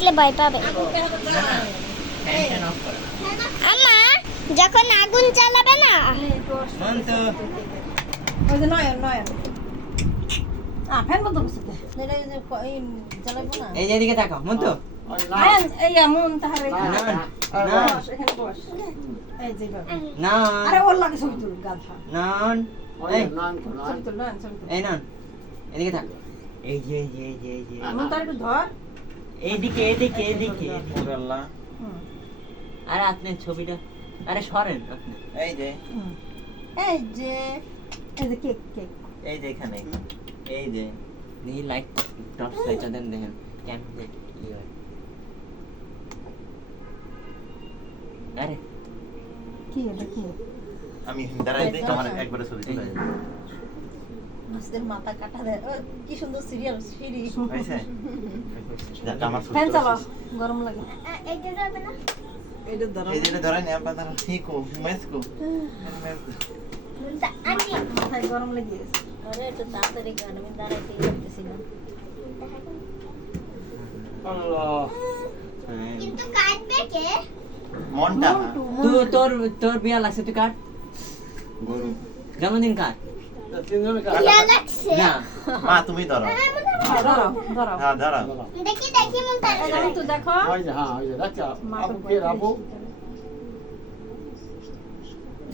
দেখলে ভয় পাবে। আম্মা যখন আগুন জ্বালাবে না ওই যে নয়ন ফ্যান বন্ধ করছে তো। এই জ্বালাবো না। এই যে এদিকে তাকাও মন তো নয়ন এই এমন তাহারে নয়ন এখানে বস। এই যে বাবা। না আরে ওর লাগে ছবি তুল গাধা। নয়ন এই ছবি তুল নয়ন ছবি তুল। এই নয়ন এদিকে থাক এই যে এই যে এমন তার একটু ধর। এইদিকে আল্লাহ আরে আপনি ছবিটা আরে সরেন আপনি এই যে এই যে কেক এই যে এখানে এই যে দেখি লাইট টর্চ লাইটটা দেন দেখেন কেমন কি হয় আরে কি এটা কি আমি দাঁড়াই দিই তোমার একবারে ছবি তুলে মাছদের মাথা কাটা দেয় ও, কি সুন্দর সিরিয়াল সিঁড়ি হয়েছে যাক আমার ছবি ফ্যান তোলা চালাও শেষ। গরম লাগে এইটা যাবে না? এটা ধরো এই যেটা ধরেন আপনার তারা ঠিক ও মেসকো আনি মাথায় গরম লেগে গেছে আরে একটু তাড়াতাড়ি গান আমি দাঁড়াইতেই পারতেছি না। কিন্তু কাটবে কে? মনটা তোর বিয়া লাগছে তুই কাট গরু জন্মদিন কাট ইয়া লাগছে। না মা তুমি ধরো ধরো হ্যাঁ ধরো দেখি মন তার। এখন তো দেখো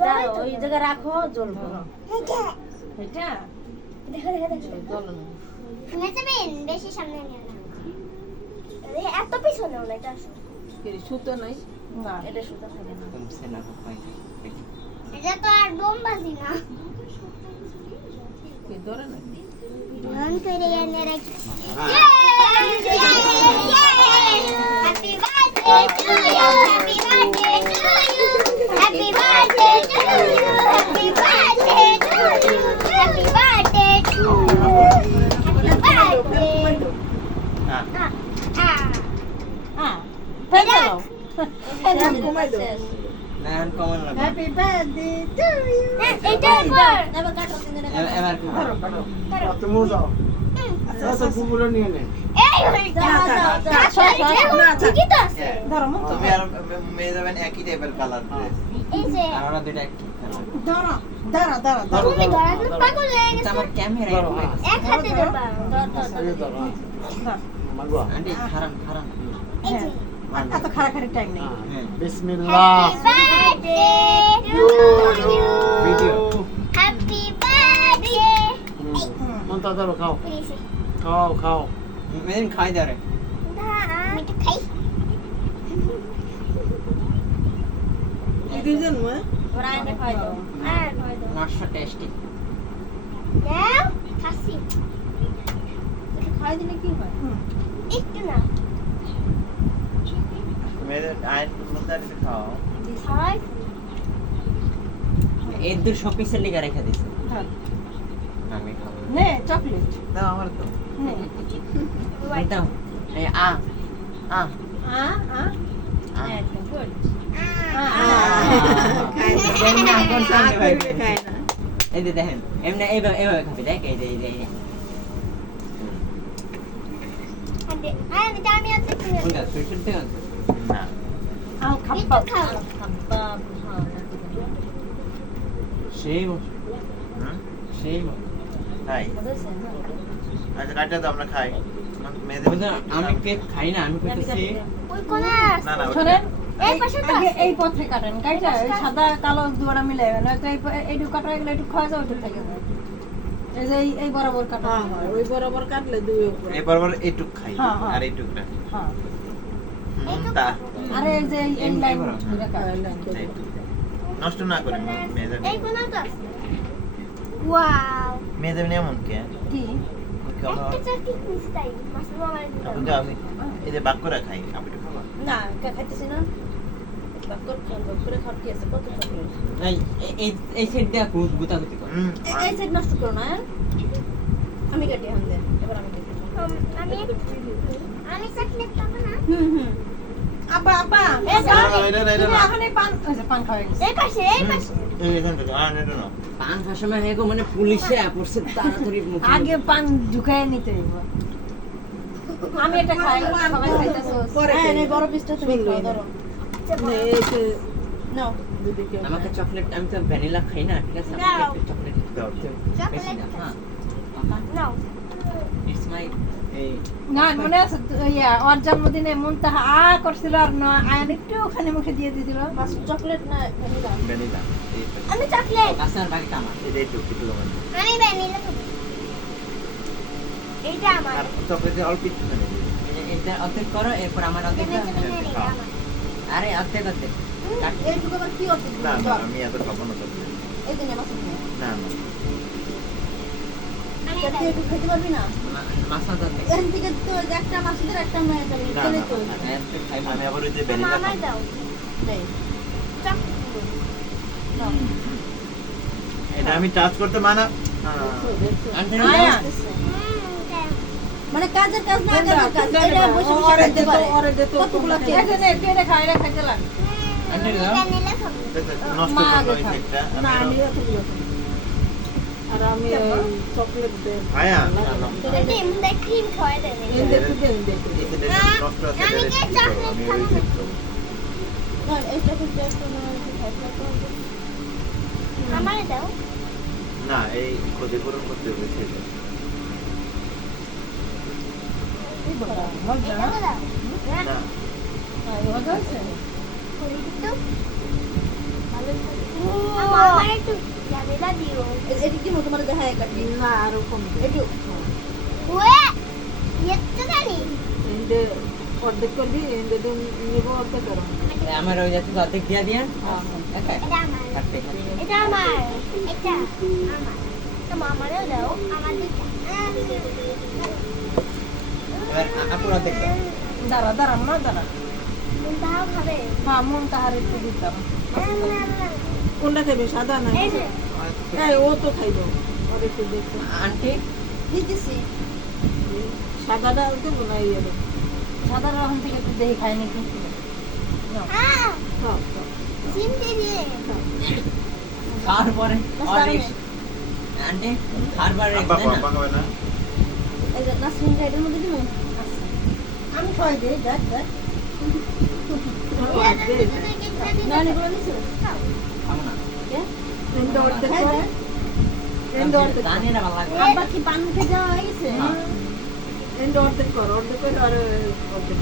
দাও ওই জায়গায় রাখো জ্বলবো। এটা দেখো জ্বলো না শুনে যাবেন বেশি সামনে নিও না। এত পিছনেও না এটা আসো। কি সুতো নাই না এটা সুতা থাকে না। তুমসে না পাই এটা তো আর বোমবাজি না। কি ধরে না মন করে এনে রাখি। Happy birthday to you, happy birthday to you, happy birthday to you, happy birthday to you, happy birthday to you, happy birthday. হ্যাঁ ফ্যান চালাও ফ্যান কমাই দাও না কমন লাগবে হ্যাপি বার্থডে টু ইউ এটা কর। এবার কাটো তিনজনে এবার এই হইটা ঠিকই তো আছে। ধরো মন তুমি আর মেয়ে যাবেন একই টাইপের কালার ড্রেস এই যে আর ওরা দুইটা কি ধরো দাঁড়া তুমি ধরার পাগল হয়ে গেছো। আমার ক্যামেরা এক হাতে ধরবা। আন্টি খারাপ এই যে এত খাড়াখাড়ি টাইম নেই happy birthday to you, video happy birthday. Please মেদিন খাই দারে আমি তো খাই। ওরা এনে খাই দাও। আর মাছটা টেস্টি নাও খাসি একটু খাই দিলে কি হয়? একটু না মেয়েদের আইন মধ্যে আর একটু খাও হয়। এই দুই শপিসের লিগা রেখে দিছে ধর আমি খাবো নে চকলেট না আমার তো নে একদম এই আ আ হ্যাঁ, good. এই যে দেখেন এমনি এইভাবে খাবি দেখ এই যে আমি আর দেখতে কোনটা সুইট দেন না আও একটু খাপ্পা খাও। হাব্বা, হ্যাঁ, সেই হুম সেই খাই বুঝেছেন? আচ্ছা কাটটা তো আমরা খাই মেয়েদের বুঝলেন আমি কেক খাই না আমি কইতেছি ওই কোণে না না শোনেন এই পাশে তো আগে আছে। এই পথে কাটেন কাইটা এই সাদা কালো দুয়ারা মিলাই না তো এইটু কাটা গেলে একটু খাওয়া যাবে ওইটু থেকে যায় এই যে এই বরাবর কাটা ওই বরাবর কাটলে দুই উপরে এই বরাবর এইটুক খাই হ্যাঁ, হ্যাঁ। আর এইটুকটা হ্যাঁ মনটা আরে এই যে এই এমনি লাইন বড়। ধরে কাটা নষ্ট না করি মেয়েদের এই কোণে তো আছে। ওয়াও মেয়েদের এমন কে কি কেমন একটা চাকরি মিস্তাই মাসুম আমার এখন যে আমি এই যে বাক করে খাই আমি একটু খাবো না, খাইতেছি না। বাক্কর করে খাওয়ার কি আছে? কত চকলেট? এই সেট দেয়া গুতাগুতি কর এই সাইড নষ্ট করো না, হ্যাঁ? আমি কাটি হান দেন। এবার আমি কাটি। আমি চকলেট খাবো না। হুম আপা এই না, না, এটা না, এটা তুমি না। এখন এই পান ওই যে পান খাওয়া গেছে এই পাশে এই এখান থেকে এটা না পান খাওয়ার সময় হেগো মানে পুলিশে পড়ছে তাড়াতাড়ি মুখে আগে পান ঢুকায় নিতে হইব আমি এটা খাই, সবাই খাইতেছো। পরে হ্যাঁ খাইবে। এই বড় পিসটা তুমি শুনলো খাও না। ধরো না, এসে নাও যদি কেউ আমাকে খায়। চকলেট, আমি তো ভ্যানিলা খাই না, ঠিক আছে? দাও। আমাকে একটু চকলেট দাও। বেশি না, হ্যাঁ। নাও ইটস মাই এই না মনে আছে ওর জন্মদিনে মুনতাহা করছিল আর আয়ান একটুখানি মুখে দিয়ে দিছিল। মাছ চকলেট না ভ্যানিলা ভ্যানিলা আমি চকলেট কাঁচার বাকিটা আমার। এটা একটু একটু তোমার আমি ভ্যানিলা খাবো এইটা আমার আর চকলেটে অল্প একটুখানি দিই। এটা অর্ধেক করো, এরপর আমার অর্ধেক দাও। এটা আমার আরে অর্ধেক অর্ধেক কাট। এইটুকু আবার কি অর্ধেক না দিবো? না ধর। আমি এত খাবো না চকলেট। এই যে নে মাছ নিয়ে না না আমি তুই একটু খেতে পারবি না মাছ অর্ধেক। এখান থেকে তো একটা মাছের একটা মেয়ে যাবে না, চলে না, তো না, আমি একটু খাইবো আমি না। আবার ওই যে ভ্যানিলা আমার খাবো। দাও দেই চকলেট এটা আমি টাচ করতে মানা। দেখছো, দেখছো? আনতে আয়ান, মানে কাজের কাজ না কোনটা? কাজের কাজ কোনটা এটা নেবা? বসে বসে ওরে খেতে দে তো, পারে ওরে দে তো, কতগুলো কোনটা খেয়ে এই যে নে, একটু এটা খাই, এটা খাইতে লাগে। আনতে দাও। ভ্যানিলা খাবো নষ্ট মা করবো আগে এই খায়। কেকটা। না, আমি আমি এতগুলো খাই। আর আমি এই চকলেট দেব। আয়া ডিম দে ক্রিম খাওয়াই দেন এই দেখো, দেন, দেখো। এই যে নষ্ট আছে আমি এটা যে কি করবো? চকলেট আমি ওই খাবো। কেক খাবো। না এটা কিন্তু একটু মানে খাইতে হবে আমারে দাও না এই ক্ষতিপূরণ করতে হবে সেটা। এই বাবা, মজা না? এটা দাও না মজা হয়েছে? করি তো ভালো আমার একটু ভ্যানিলা দিও এটা কি তোমার দেখায় কাটি না, আরো কম দে। একটু ওয়ে এত জানি এন্ডে অর্ধেক করবি, এন্ডে তো নিবো অর্ধেক করো। আমার ওই জায়গাতে অর্ধেক দিয়া দিয়া। হ্যাঁ, ওকে এটা আমার কাটতে এটা আমার এটা আমার তো আমারও দাও আমার দিটা এবার আপুর অর্ধেক দাও। দাঁড়া দাঁড়া মা দাঁড়া। দাও খাবে হ্যাঁ মুনতাহার একটু দিতাম। কোনটা খাবি, সাদা না? এই যে এই, ও তো খাইবো। আর একটু দেখো। আন্টি দিতেছি সাদাটা দেবো না, ইয়ে দেবো। সাদা রকম থেকে একটু দেখি খাই নাকি। আ খাও, খাও, চিমটি দিয়ে খাও। খাওয়ার পরে দাঁড়াবে। আন্টি খাওয়ার পরে আব্বা রেখে দেন না। আব্বা খাবে না। এই যে নাসরিন রাইডের মধ্যে দিমু আমি খাই দিই, দেখ দেখ। না নিগুলো নিছো খাবো না। কে এন্ডে অর্ধেক খাই কর। দে এন্ডে অর্ধেক কর। জানি না ভালো লাগবে। আব্বা কি পান মুখে যাওয়া হয়ে গেছে হ্যাঁ। এন্ডে অর্ধেক কর, অর্ধেক করে আর অর্ধেক।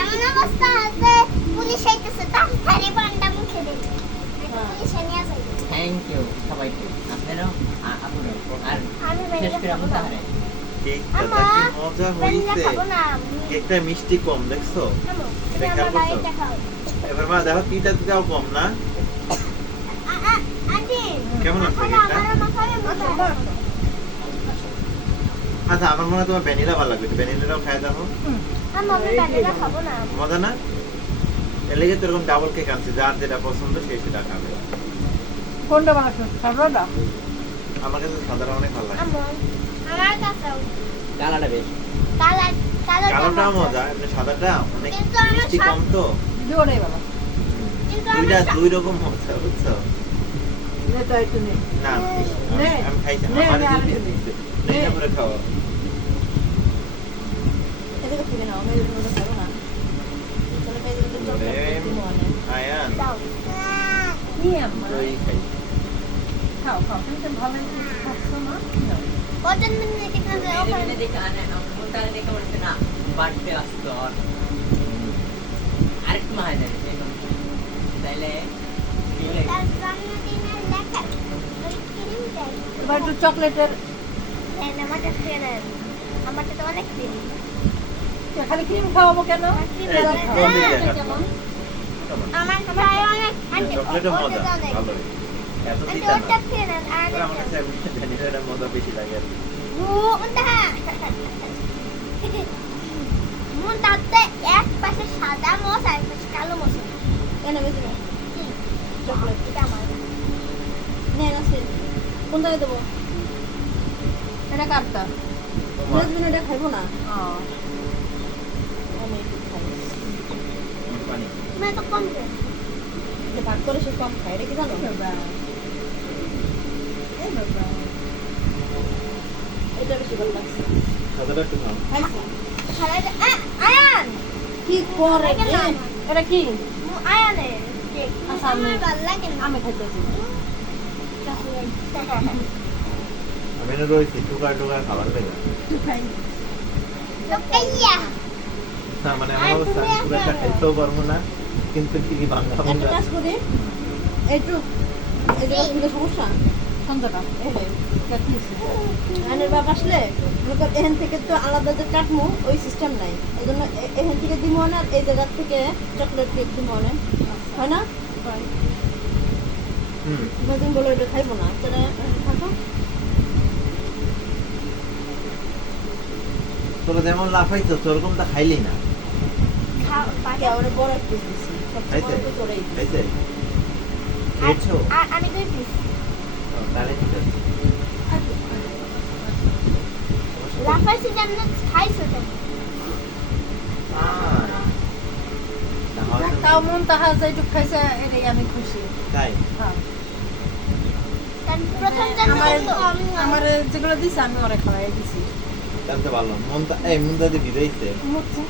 এমন অবস্থা আছে পুলিশ আইতেছে তাড়াতাড়ি পান্ডা মুখে দে পুলিশ নিয়ে আসে থ্যাংক ইউ সবাইকে, আপনারও আপুরও। আর আমি শেষ করে আপনি তাহারে কেকটা কি মজা ভ্যানিলা হইছে। খাবো না কেকটা মিষ্টি কম দেখছো? খাবো এটা এটা খেয়াল আমার করছো? বাইরে খাও এবার মা দেখো তিতা তিতাও কম না। আন্টি কেমন লাগছে এখন কেকটা? আমার মাথায় মজা আচ্ছা আমার মনে হয় তোমার ভ্যানিলা ভালো লাগবে, ভ্যানিলাটাও খাই দেখো। আমি ভ্যানিলা খাবো না মজা না? এর লেগে তো এরকম ডাবল কেক আনছে, যার যেটা পছন্দ সে সেটা খাবে। কোনটা বানাচ্ছো? সাদাটা? আমার কাছে সাদাটা অনেক ভালো লাগে। আমার কাছেও কালারটা বেশ। কালার কালোটাও মজা, এমনি সাদাটা অনেক কিন্তু আমার মিষ্টি কম তো। জোরে বাবা। কিন্তু দুইটা আমার দুই রকম মজা বুঝছো? নে তো একটু নে। না নে। আমি খাইছি, নে, আমার নে, দুই আরেকটু পিস নে। দিচ্ছে। নে করে খাও। এদিকে ফিরে নাও আমি এদিকে মধ্যে খাবো না চলো এই যে চকলেট দিমু অনেক আয়ান দাও কি আম্মা? দই খাই। খাও খাও, তুমি তো ভালো খাচ্ছো না? নাও। ওজন মিনিট কিনা দাও মেরে দেখে আনে মোটারে দেখে বলছে না বাড়তে আসতো আর আরেকটু মাহাই দেন তাইলে কি লাগে? তার জন্মদিনের লেখা ওই ক্রিমটাই এবার একটু চকলেটের হ্যাঁ আমারটা খেয়ে নেন আমারটা তো অনেক ক্রিম খালি ক্রিম খাওয়াবো কেন? ক্রিম এই যে কোন দিকে এটা দেখা? কেমন? আমার খায় অনেক আন্টি চকলেটও মজা অনেক ভালোই। এত আন্টি তিতা ওটা না। খেয়ে নেন আর আর আমার কাছে ভ্যানিলাটা মজা বেশি লাগে আর কি। মুন্তা মুন্তাতে এক পাশে সাদা মোষ আর এক পাশে কালো মোষ এনে বেশি না চকলেট এটা আমার নে নাসরিন কোন জায়গায় দেবো এটা কাটতা। তোমার নাসরিন এটা খাইবো না আমি একটু খাই পানি। मैं तो कम है যে ভাগ করে সে কম খায় এটা কি জানো বাবা। এই বাবা। এটা বেশি ভালো লাগছে সাদাটা একটু খাও। খাইছি আয়ান কি করে রে? এটা কি আয়ানের কেক আচ্ছা, আমি- আমার ভালো লাগে না আমি খাইতেছি আমি না রয়েছি টুকার খাবার লেগে তো কাইয়া না মানে আমার অবস্থা আমি খুব একটা খাইতেও পারবো না কিন্তু ঠিকই বাংলা একটা বলতে কাজ করি একটু এই জায়গা থেকে সমস্যা কোন জায়গা এলে এটা কি হইছে? আইনের বাপ আসলে মনে কর এখান থেকে তো আলাদা যে কাটমু ওই সিস্টেম নাই এই জন্য এখান থেকে দিমু না আর এই জায়গা থেকে চকলেট কেক দিমু না হয় না হুম বাজিং বলে এটা খাইবো না তাহলে থাকো তোরা যেমন লাফাইছো ওরকমটা খাইলি না আগে ওরে বড় একটা দিছি সবচেয়ে বড় তো তোরাই দিছি। খাইছে খেয়েছো আমি দুই পিস ও, তাহলে ঠিক আছে লাফাইছি জান্ন খাইছো কেন তাহলে তো- তাও মন তাহা যেটুক খাইছে এটাই আমি খুশি তাই হ্যাঁ কারণ প্রথম জান্ন আমার যেগুলো দিছে আমি ওরে খাওয়াই দিছি জানতে পারলাম মনটা এই মনটা দিয়ে ভিজাইছে মুখছে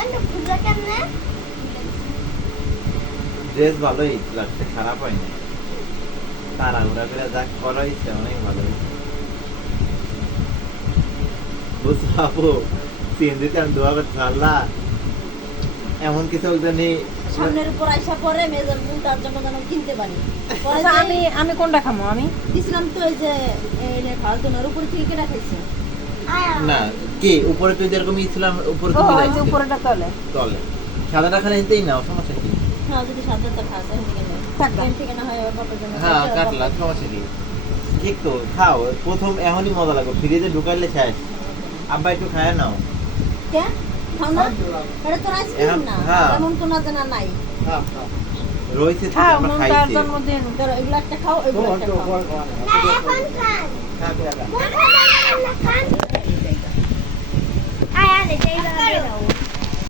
আমি খুঁজা কেমনে ড্রেস ভালোই লাগছে খারাপ হয়নি তাড়াহুড়া করে যা করা হয়েছে অনেক ভালো হয়েছে বুঝছো আপু সিএনজিতে আমি দোয়া করছি আল্লাহ এমন কিছু জানি সামনের উপর আইসা পরে মেজার তার জন্য যেন কিনতে পারি পরে আচ্ছা, যে আমি কোনটা খামো আমি দিছিলাম তো এই যে এই ফালতোনার উপর থেকে কেটে খাইছে আয়া না কি উপরে তুই যেরকম ইছিলাম উপরে ও তুমি ওই যে রাখছিলি। উপরেটা তলে তলে সাদাটা খালি নিতেই নাও সমস্যা কি হ্যাঁ যদি সাবধানটা খাস এখান থেকে নয় থাকবে। এখান থেকে না হয় ওর বাপের জন্য হ্যাঁ একটা কাটলা বাপের- সমস্যা কি ঠিক তো খাও প্রথম এখনই মজা লাগবে ফ্রিজে ঢুকাইলে শেষ আব্বা একটু খায় নাও কে খাও না এটা তো আইসক্রিম না হ্যাঁ। এমন তো না জানা নাই রয়েছে তো খাও আমরা মন তার খাইছি জন্মদিন ধরো এগুলো একটা খাও এগুলো একটা খাও না এখন খান আয়ান এটাই দাও